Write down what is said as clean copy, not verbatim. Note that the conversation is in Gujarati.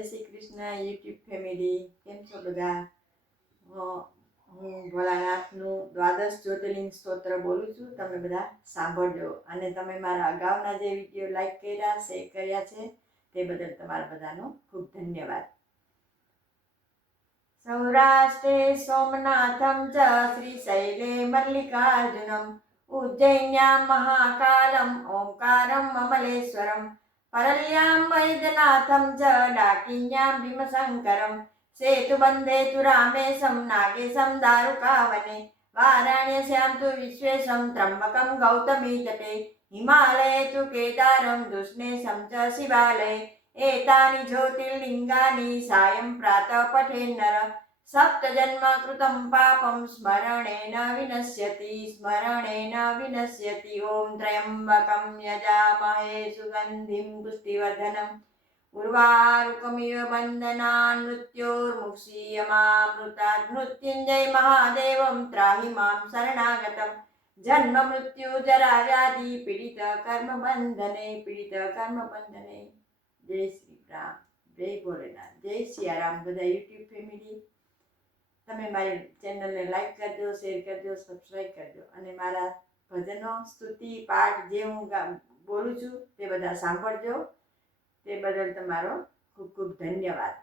જય શ્રી કૃષ્ણ યુટ્યુબ ફેમિલી, કેમ છો બધા? હું ભોળાનાથનું દ્વાદશ જ્યોતિર્લિંગ સ્તોત્ર બોલું છું. તમે બધા સાંભળજો અને તમે મારા અગાઉના જે વિડીયો લાઈક કર્યા, શેર કર્યા છે તે બદલ તમારા બધાનો ખૂબ ધન્યવાદ. સૌરાષ્ટ્રે સોમનાથમ ચ શ્રીશૈલે મલ્લિકાર્જુનમ ઉજ્જૈન્યામ મહાકાલમ ઓંકારમ અમલેશ્વરમ પરલ્યામ વૈદ્યનાથમ ચ ડાકિન્યામ ભીમશંકરમ સેતુબંધે તુ રામેશમ નાગેશમ દારુકાવને વારાણસ્યામ તુ વિશ્વેશમ ત્રંબકમ ગૌતમી તટે હિમાલયે તુ કેદારમ દુષ્ણેશમ ચ શિવાલયે एतानि ज्योतिर्लिङ्गानि सायं प्रातः पठेन्नर सप्तजन्म कृतं पापं स्मरणेन विनश्यति ॐ त्र्यम्बकं यजामहे सुगन्धिं पुष्टिवर्धनम् उर्वारुकमिव बन्धनान् मृत्योर्मुक्षीयमामृतात् मृत्युञ्जय महादेवं त्राहि मां शरणागतं जन्म मृत्यु जरा व्याधि पीडित कर्मबन्धने जय श्री राम, जय भोलेनाथ, जय सियाराम. બધા યુટ્યુબ ફેમિલી, તમે મારી ચેનલને લાઈક કરજો, શેર કરજો, સબસ્ક્રાઈબ કરજો અને મારા ભજનો, સ્તુતિ, પાઠ જે હું બોલું છું તે બધા સાંભળજો. તે બદલ તમારો ખૂબ ખૂબ ધન્યવાદ.